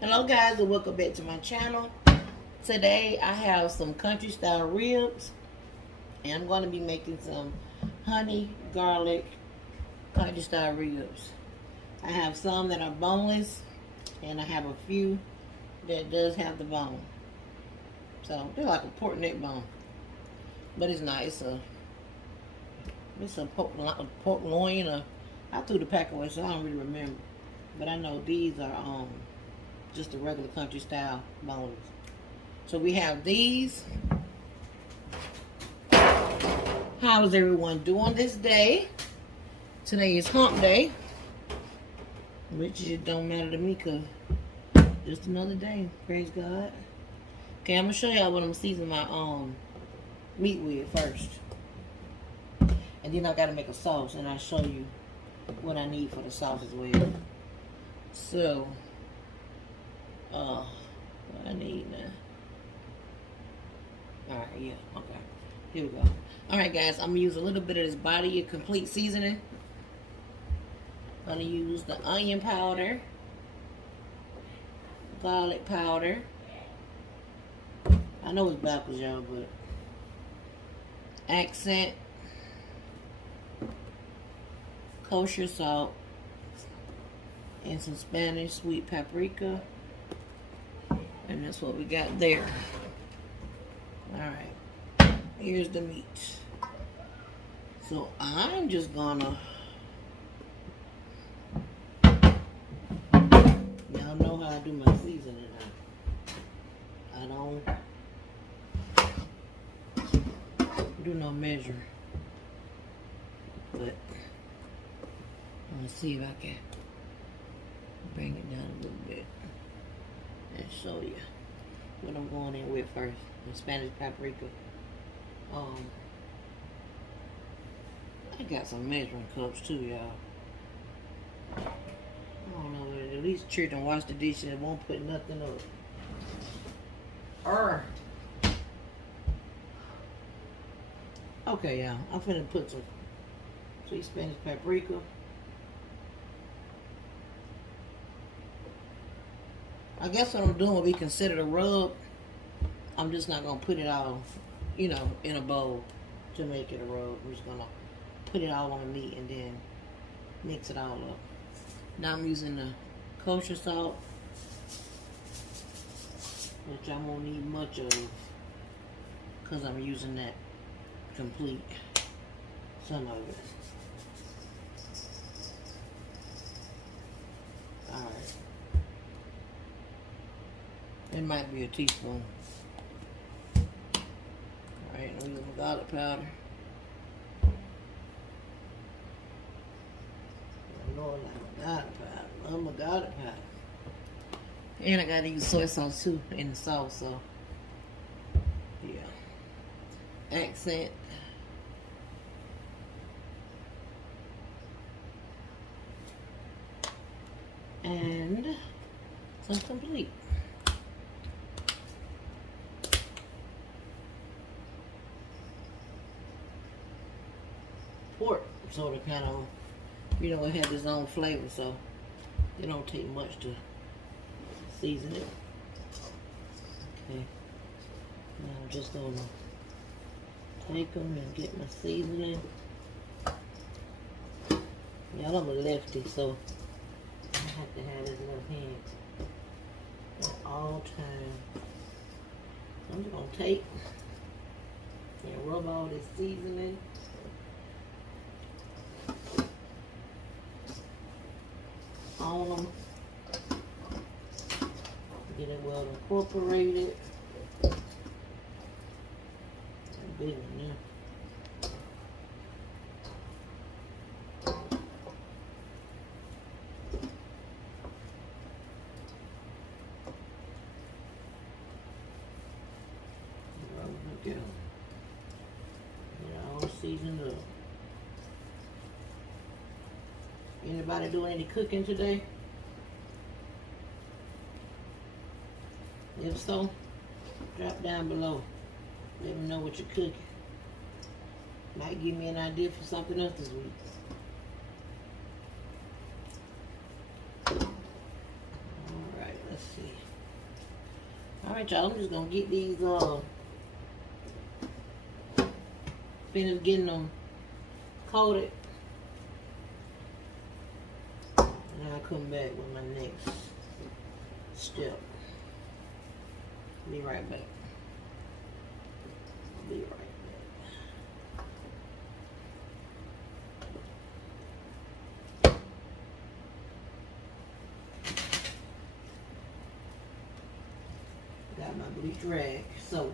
Hello guys and welcome back to my channel. Today I have some country style ribs and I'm going to be making some honey garlic country style ribs. I have some that are boneless and I have a few that does have the bone. So they're like a pork neck bone, but it's not. It's a pork loin. I threw the pack away, so I don't really remember. But I know these are just the regular country style boneless. So we have these. How is everyone doing this day? Today is hump day, which it don't matter to me because just another day. Praise God. Okay, I'm gonna show y'all what I'm seasoning my meat with first, and then I gotta make a sauce, and I'll show you what I need for the sauce as well. So, what I need now. Alright, yeah, okay. Here we go. Alright guys, I'm gonna use a little bit of this Body Complete seasoning. I'm gonna use the onion powder, garlic powder. I know it's backwards, y'all, but accent, kosher salt, and some Spanish sweet paprika. And that's what we got there. Alright, here's the meat. So I'm just gonna, y'all know how I do my seasoning now. I don't do no measure, but I'm gonna see if I can bring it down a little bit and show you what I'm going in with first. The Spanish paprika. I got some measuring cups too, y'all. I don't know, at least children wash the dishes and won't put nothing up. Okay, y'all. I'm finna put some sweet Spanish paprika. I guess what I'm doing will be considered a rub. I'm just not gonna put it all, in a bowl to make it a rub. I'm just gonna put it all on the meat and then mix it all up. Now I'm using the kosher salt, which I won't need much of because I'm using that complete, some of it. Alright. It might be a teaspoon. Alright, I'm using garlic powder. Lord, I'm garlic powder. I'm a garlic powder. And I gotta use soy sauce too in the sauce, so yeah. Accent. And some complete. Pork sort of kind of, it has its own flavor, so it don't take much to season it. Okay, now I'm just gonna take them and get my seasoning. Y'all, I'm a lefty, so I have to have this little hand at all times. I'm just gonna take and rub all this seasoning on them. Get it well incorporated. It's a big one now. Get it all seasoned up. Anybody doing any cooking today? If so, drop down below. Let me know what you're cooking. Might give me an idea for something else this week. Alright, let's see. Alright, y'all, I'm just gonna get these, finish getting them coated. And I'll come back with my next step. Be right back. Be right back. Got my bleach rag. So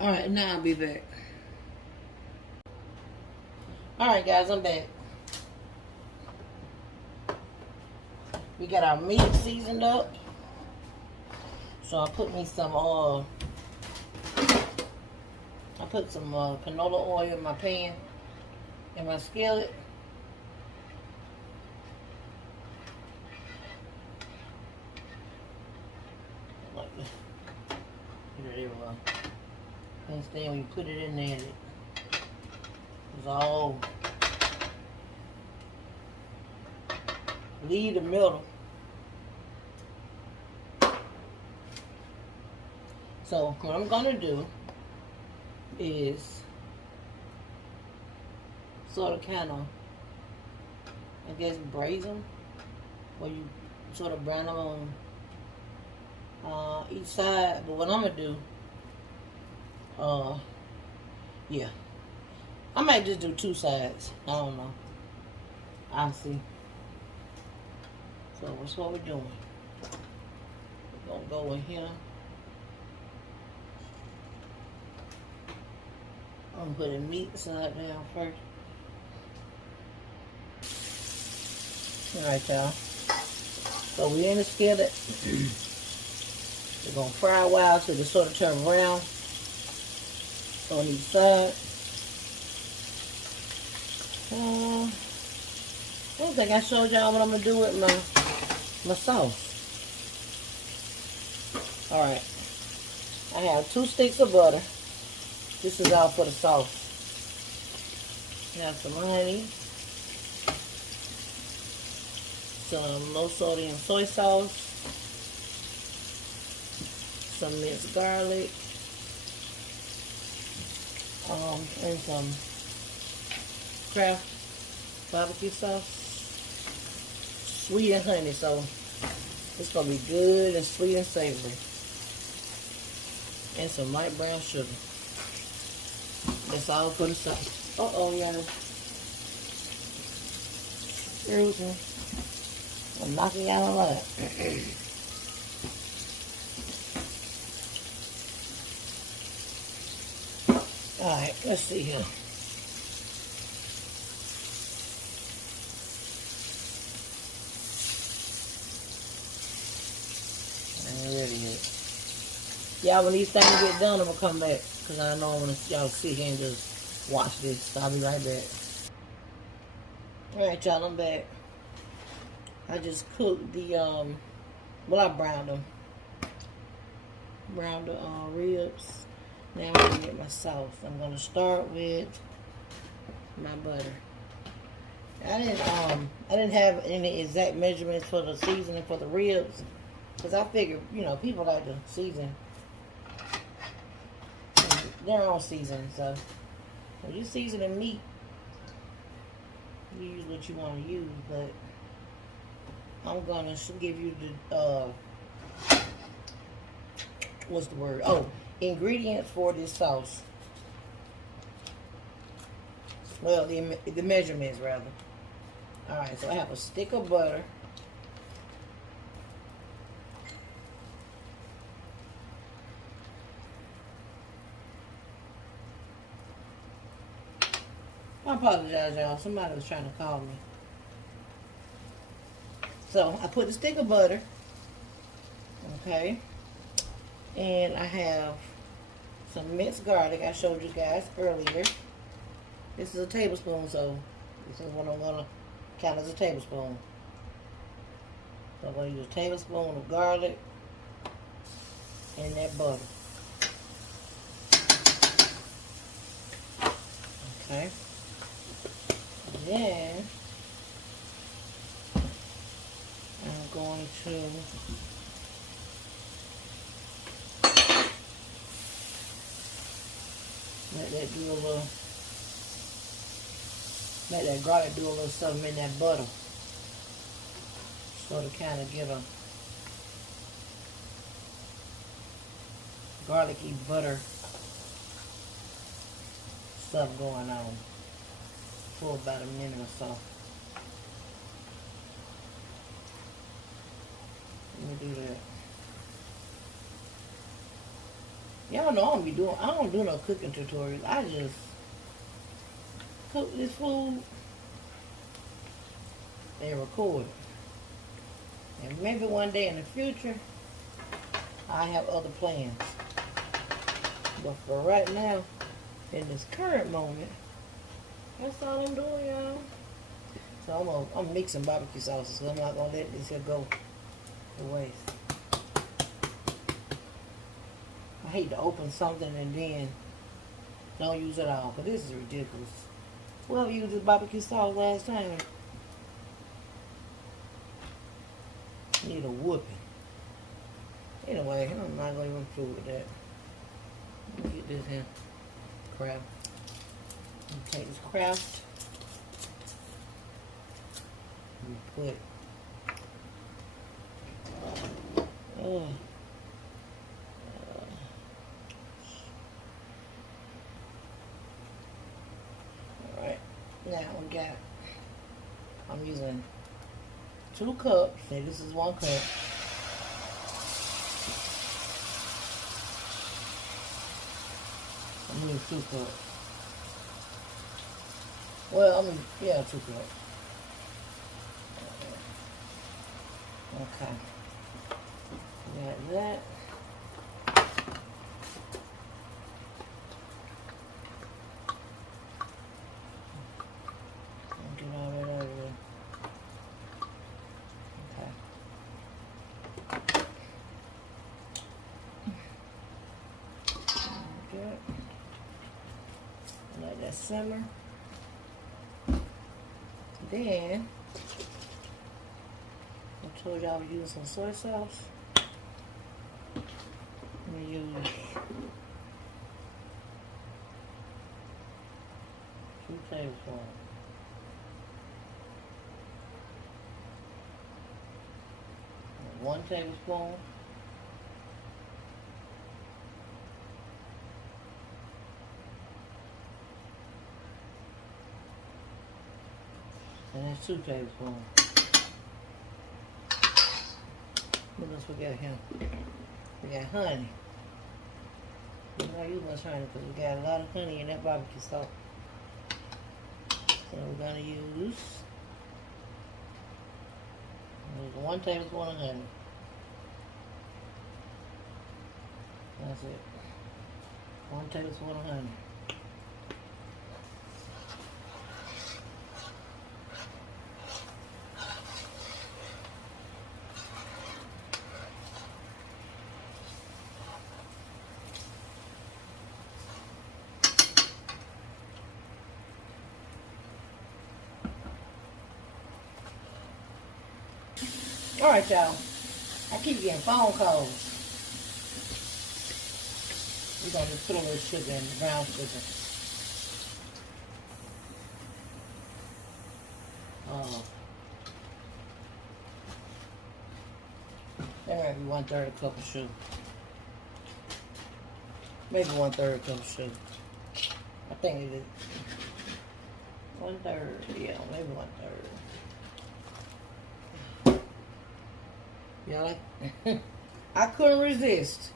alright, now I'll be back. Alright guys, I'm back. We got our meat seasoned up. So I put me some I put some canola oil in my pan, in my skillet. Like this. There you go. Understand when you put it in there, it's all leave the middle. So what I'm gonna do is sort of kind of, I guess, braise them, or you sort of brown them on each side. But what I'm gonna do, yeah, I might just do two sides. I don't know. I'll see. So that's what we're doing. We're gonna go in here. I'm gonna put the meat side down first. Alright, y'all. So we're in the skillet. We're gonna fry a while so they sort of turn brown on each side. I don't think I showed y'all what I'm gonna do with my sauce. Alright. I have 2 sticks of butter. This is all for the sauce. You have some honey, some low sodium soy sauce, some minced garlic, and some Kraft barbecue sauce. Sweet and honey, so it's gonna be good and sweet and savory. And some light brown sugar. That's all for the sauce. Uh-oh, y'all. Excuse me. I'm knocking y'all a lot. Alright, let's see here. There it is. Y'all, when these things get done, I'm going to come back. Because I know I want y'all to sit here and just watch this. So I'll be right back. Alright, y'all, I'm back. I just cooked the, well, I browned them. Browned the ribs. Now I'm going to get my sauce. I'm going to start with my butter. I didn't have any exact measurements for the seasoning for the ribs. Because I figured, you know, people like to season their own seasoning. So when you seasoning meat, you use what you want to use. But I'm going to give you the, what's the word? Oh, ingredients for this sauce. Well, the measurements, rather. Alright, so I have a stick of butter. I apologize, y'all. Somebody was trying to call me. So, I put the stick of butter. Okay. And I have some minced garlic I showed you guys earlier. This is a tablespoon, so this is what I'm going to count as a tablespoon. So I'm going to use a tablespoon of garlic. in that butter. Okay. Then I'm going to let that do a little, let that garlic do a little something in that butter. So to kind of get a garlicky butter stuff going on for about a minute or so. Let me do that. Y'all know I don't do no cooking tutorials. I just cook this food and record it. And maybe one day in the future, I have other plans. But for right now, in this current moment, that's all I'm doing, y'all. So I'm mixing barbecue sauces, so I'm not gonna let this here go to waste. I hate to open something and then don't use it all, because this is ridiculous. Whoever used this barbecue sauce last time need a whooping. Anyway, I'm not going to even fool with that. Let me get this here. Crab. Take this Kraft. And put alright. Now we got, I'm using 2 cups. Say this is 1 cup. I'm using 2 cups. Well, 2 cups. Okay. Got that. Get all that over there. Okay. Good. Let that simmer. Then I told y'all I was using some soy sauce. I'm gonna use 2 tablespoons. And 1 tablespoon. And that's 2 tablespoons. What else we got here? We got honey. We're not using much honey because we got a lot of honey in that barbecue sauce. So we're going to use 1 tablespoon of honey. That's it. 1 tablespoon of honey. Alright, y'all. I keep getting phone calls. We're going to just put a little sugar in, brown sugar. That might be 1/3 cup of sugar. Maybe 1/3 cup of sugar. I think it is 1/3. Yeah, maybe 1/3. Y'all like? I couldn't resist.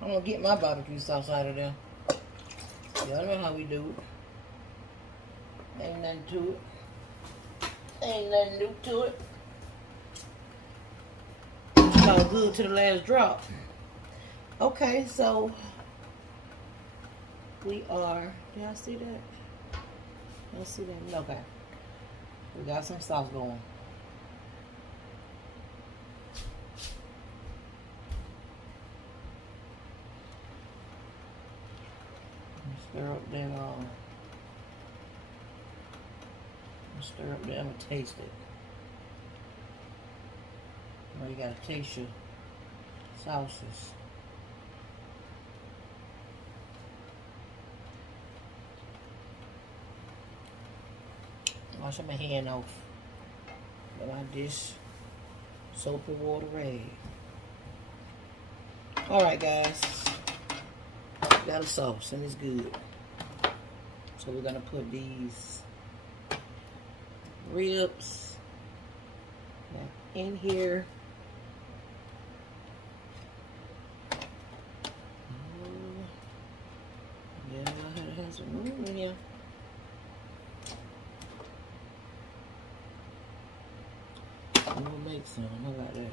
I'm gonna get my barbecue sauce out of there. Y'all know how we do it. Ain't nothing to it. Ain't nothing new to it. It's all good to the last drop. Okay, so we are. Did y'all see that? Y'all see that? Okay. We got some sauce going. Stir up that, stir up that, I'm gonna taste it. Well, you gotta taste your sauces. Wash my hand off with my dish soap and water rag. Alright guys, got a sauce and it's good. So we're gonna put these ribs in here. Yeah, it has some room in here. We'll make some. How about that?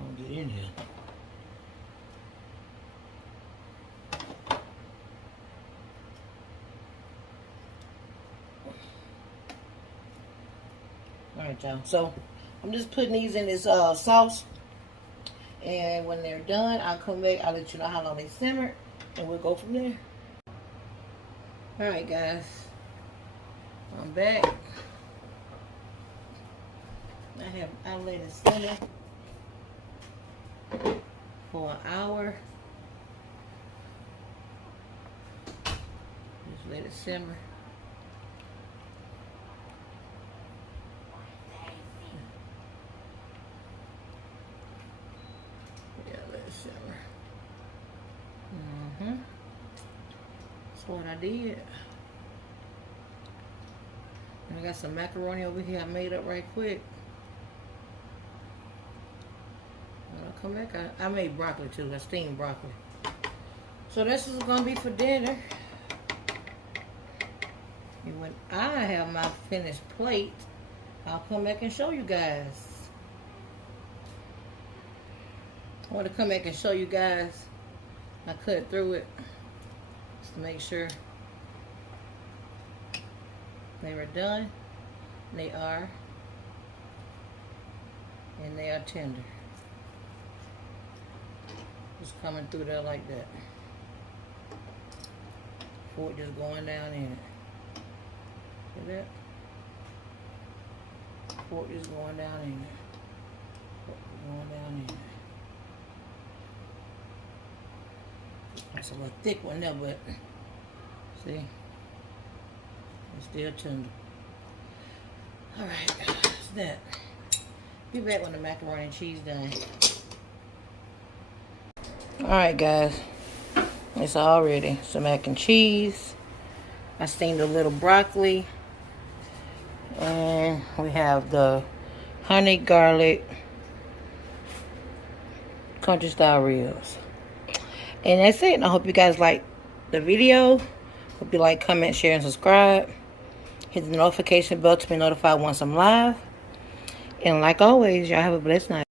I'll get in here. Alright, y'all. So I'm just putting these in this sauce. And when they're done, I'll come back. I'll let you know how long they simmer. And we'll go from there. Alright, guys. I'm back. I'll let it simmer for an hour. Just let it simmer. Yeah, let it simmer. That's what I did. And I got some macaroni over here I made up right quick. Come back. I made broccoli too. I steamed broccoli. So this is gonna be for dinner. And when I have my finished plate, I'll come back and show you guys. I want to come back and show you guys. I cut through it just to make sure they were done. They are, and they are tender. Just coming through there like that. Fork just going down in it. See that? Fork just going down in it. Fork going down in it. That's a little thick one there, but see? It's still tender. Alright, that's that. Be back when the macaroni and cheese done. Alright guys, it's all ready. Some mac and cheese. I steamed a little broccoli. And we have the honey garlic country style ribs. And that's it. And I hope you guys like the video. Hope you like, comment, share, and subscribe. Hit the notification bell to be notified once I'm live. And like always, y'all have a blessed night.